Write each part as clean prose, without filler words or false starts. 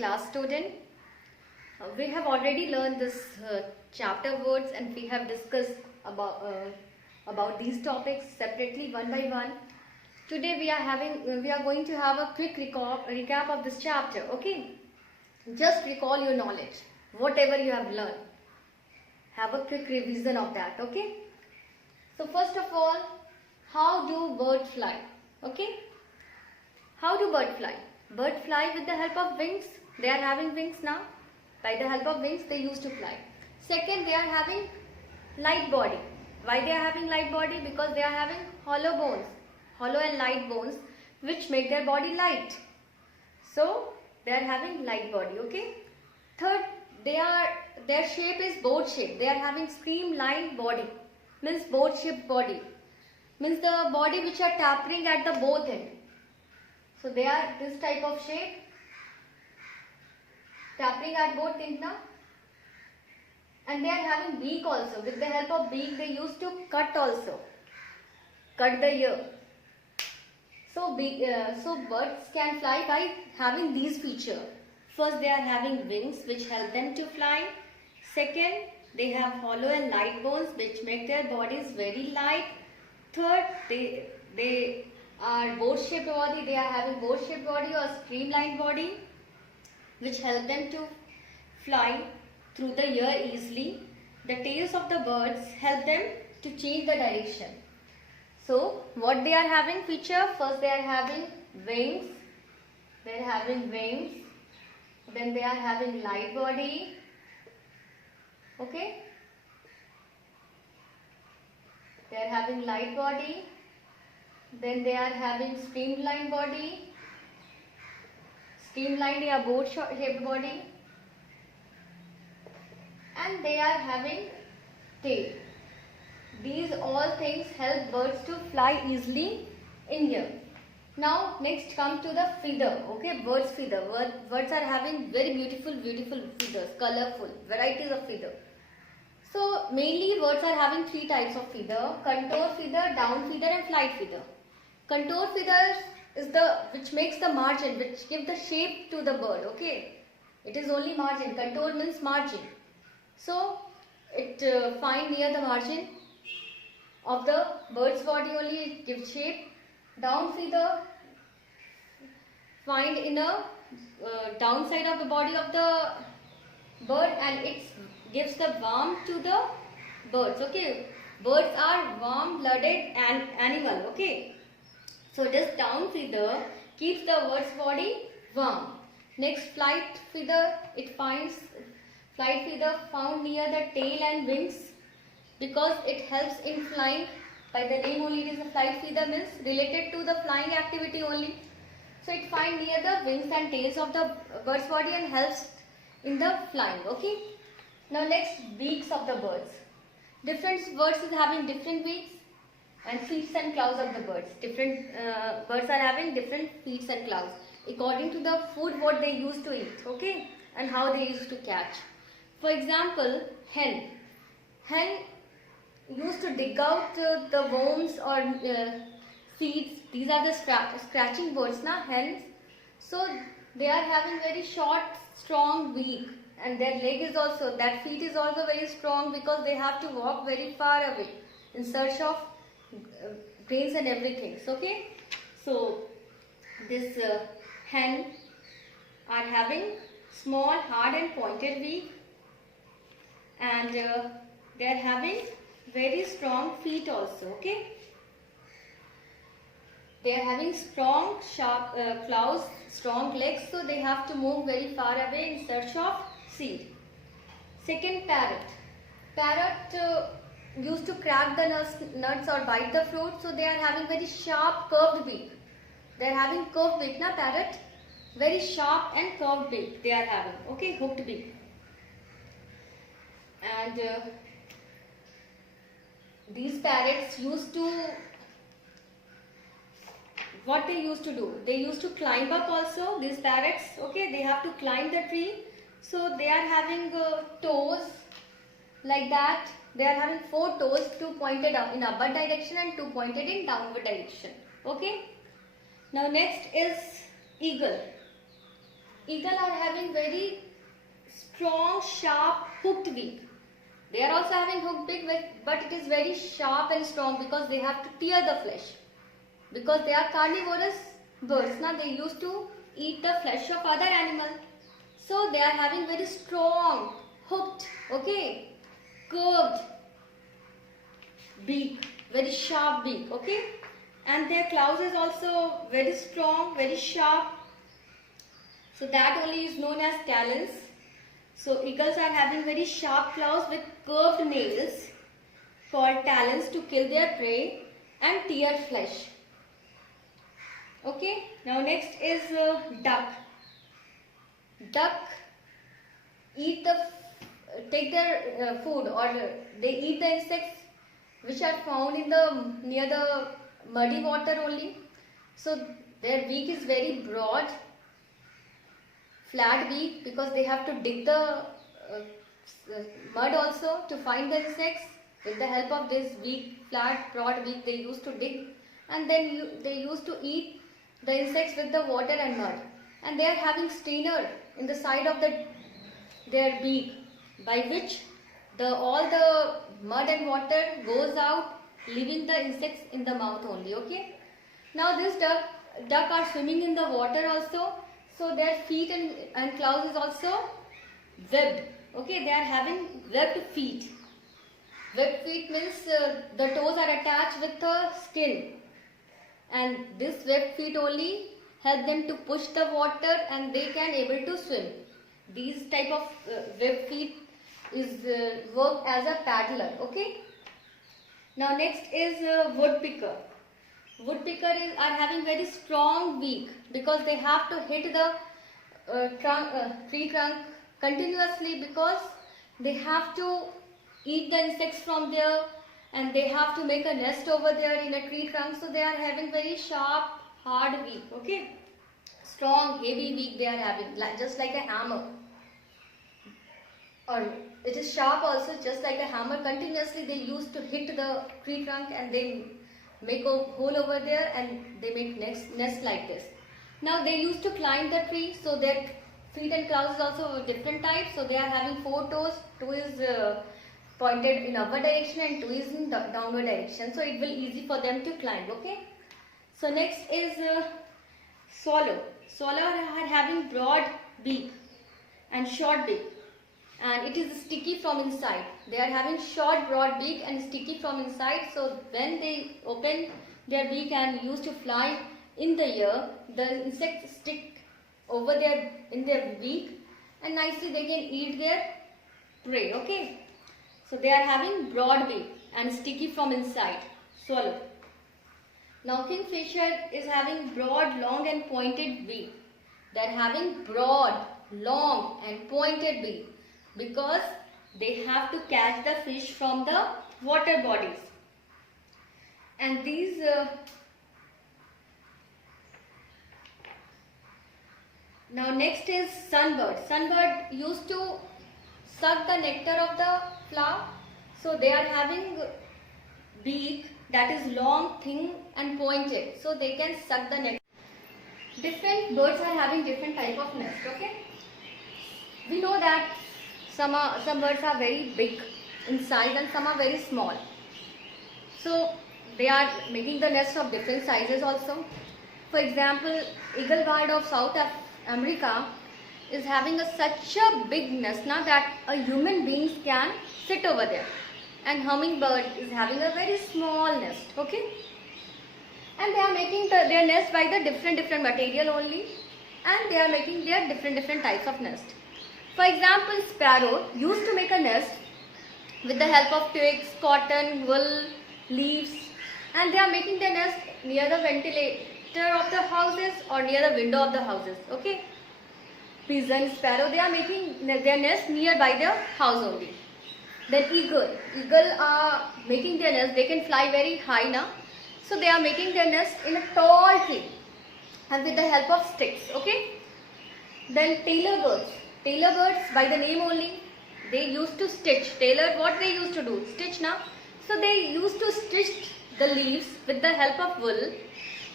class student. We have already learned this chapter words and we have discussed about these topics separately one by one. Today we are going to have a quick recap of this chapter. Okay, just recall your knowledge, whatever you have learned. Have a quick revision of that. Okay. So first of all, how do birds fly? Okay. How do birds fly? Birds fly with the help of wings. They are having wings now. By the help of wings, they used to fly. Second, they are having light body. Why they are having light body? Because they are having hollow bones, hollow and light bones, which make their body light. So they are having light body. Okay. Third, their shape is boat shape. They are having streamlined body. Means boat shaped body. Means the body which are tapering at the both end. So they are this type of shape, tapering at both ends now. And they are having beak also. With the help of beak, they used to cut also. Cut the ear. So birds can fly by having these features. First, they are having wings which help them to fly. Second, they have hollow and light bones which make their bodies very light. Third, they are boat-shaped body. They are having boat-shaped body or streamlined body which help them to fly through the air easily. The tails of the birds help them to change the direction. So, what they are having feature? First, they are having wings. They are having wings. Then they are having light body. Okay. They are having light body. Then they are having streamlined body. Streamlined or boat-shaped body. And they are having tail. These all things help birds to fly easily in air. Now next come to the feather. Okay, birds feather. Birds are having very beautiful feathers, colorful, varieties of feather. So mainly birds are having three types of feather: contour feather, down feather and flight feather. Contour feather is which makes the margin, which give the shape to the bird. Okay, it is only margin. Contour means margin. So it find near the margin of the bird's body only, it gives shape. Down feather find in a downside of the body of the bird and it gives the warmth to the birds. Okay, birds are warm-blooded animal. Okay, so this down feather keeps the bird's body warm. Next, flight feather. Flight feather found near the tail and wings because it helps in flying. By the name only, it is a flight feather, means related to the flying activity only. So it finds near the wings and tails of the bird's body and helps in the flying. Okay. Now next, beaks of the birds. Different birds is having different beaks and feet and claws of the birds. Different birds are having different feet and claws according to the food what they used to eat. Okay, and how they used to catch. For example, hen used to dig out the worms or seeds. These are the scratching birds, na, hens. So they are having very short, strong beak, and their leg is also, that feet is also very strong because they have to walk very far away in search of grains and everything. So, okay, so this hen are having small, hard and pointed beak, and they are having very strong feet also. Okay, they are having strong, sharp claws, strong legs, so they have to move very far away in search of seed. Second, parrot used to crack the nuts or bite the fruit, so they are having very sharp curved beak. They are having curved beak, na, parrot, very sharp and curved beak they are having. Okay, hooked beak. And these parrots used to, what they used to do? They used to climb up also, these parrots. Okay, they have to climb the tree. So they are having toes like that. They are having 4 toes, 2 pointed up in upward direction and 2 pointed in downward direction. Okay. Now next is eagle. eagle are having very strong, sharp, hooked beak. They are also having hooked beak, but it is very sharp and strong because they have to tear the flesh. Because they are carnivorous birds. Now they used to eat the flesh of other animals. So they are having very strong, hooked, okay, curved beak, very sharp beak, okay. And their claws is also very strong, very sharp. So that only is known as talons. So eagles are having very sharp claws with curved nails called talons to kill their prey and tear flesh. Okay, now next is duck. Duck take their food, or they eat the insects which are found in the near the muddy water only. So their beak is very broad, flat beak, because they have to dig the mud also to find the insects. With the help of this beak, flat broad beak, they used to dig, and then they used to eat the insects with the water and mud. And they are having strainer in the side of their beak, by which all the mud and water goes out, leaving the insects in the mouth only. Okay. Now this duck are swimming in the water also, so their feet and claws is also webbed. Okay, they are having webbed feet. Webbed feet means the toes are attached with the skin, and this webbed feet only help them to push the water and they can able to swim. These type of webbed feet is work as a paddler. Okay. Now next is woodpecker. Woodpecker are having very strong beak because they have to hit the tree trunk continuously, because they have to eat the insects from there and they have to make a nest over there in a tree trunk. So they are having very sharp, hard beak. Okay, strong, heavy beak they are having, just like a hammer. Or it is sharp also, just like a hammer. Continuously they used to hit the tree trunk and they make a hole over there and they make nest like this. Now they used to climb the tree, so their feet and claws is also different types. So they are having 4 toes. 2 is pointed in upward direction and 2 is in downward direction. So it will easy for them to climb. Okay. So next is swallow. Swallow are having broad beak and short beak, and it is sticky from inside. They are having short broad beak and sticky from inside. So when they open their beak and used to fly in the air, the insects stick over there in their beak and nicely they can eat their prey. Okay. So they are having broad beak and sticky from inside. Swallow. Now kingfisher is having broad, long and pointed beak. They are having broad, long and pointed beak because they have to catch the fish from the water bodies. And these now next is sunbird. Sunbird used to suck the nectar of the flower. So they are having beak that is long, thin and pointed. So they can suck the nectar. Different birds are having different type of nest. Okay. We know that some birds are very big in size and some are very small. So they are making the nest of different sizes also. For example, eagle bird of South America is having such a big nest now that a human beings can sit over there. And hummingbird is having a very small nest. Okay. And they are making their nest by the different material only, and they are making their different types of nest. For example, sparrow used to make a nest with the help of twigs, cotton, wool, leaves, and they are making their nest near the ventilator of the houses or near the window of the houses. Okay. Pigeon, sparrow, they are making their nest nearby their house only. Then eagle are making their nest. They can fly very high now. So they are making their nest in a tall tree and with the help of sticks. Okay. Then tailor birds. Tailor birds, by the name only, they used to stitch. Tailor, what they used to do? Stitch now. So they used to stitch the leaves with the help of wool,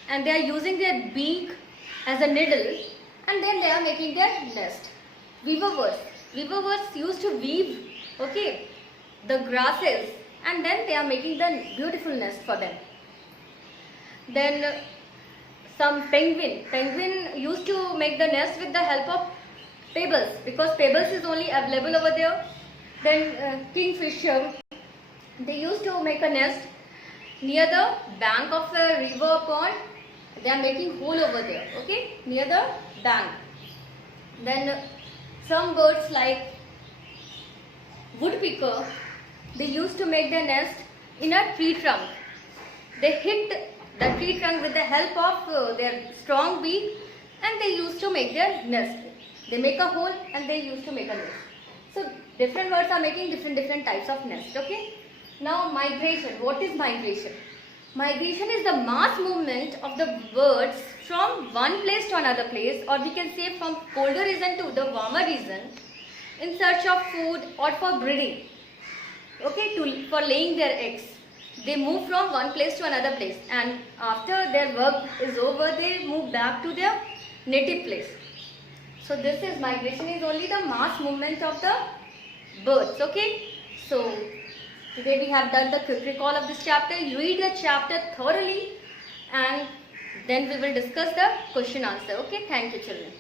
and they are using their beak as a needle, and then they are making their nest. Weaverworts used to weave, okay, the grasses, and then they are making the beautiful nest for them. Then some penguin used to make the nest with the help of pebbles, because pebbles is only available over there. Then kingfisher, they used to make a nest near the bank of a river or pond. They are making hole over there, okay, near the bank. Then some birds like woodpecker, they used to make their nest in a tree trunk. They hit the tree trunk with the help of their strong beak, and they used to make their nest. They make a hole and they used to make a nest. So different birds are making different types of nest, okay. Now migration. What is migration? Migration is the mass movement of the birds from one place to another place, or we can say from colder region to the warmer region, in search of food or for breeding, okay, for laying their eggs. They move from one place to another place, and after their work is over, they move back to their native place. So this is migration, is only the mass movement of the birds, okay. So today we have done the quick recall of this chapter. You read the chapter thoroughly, and then we will discuss the question answer, okay. Thank you, children.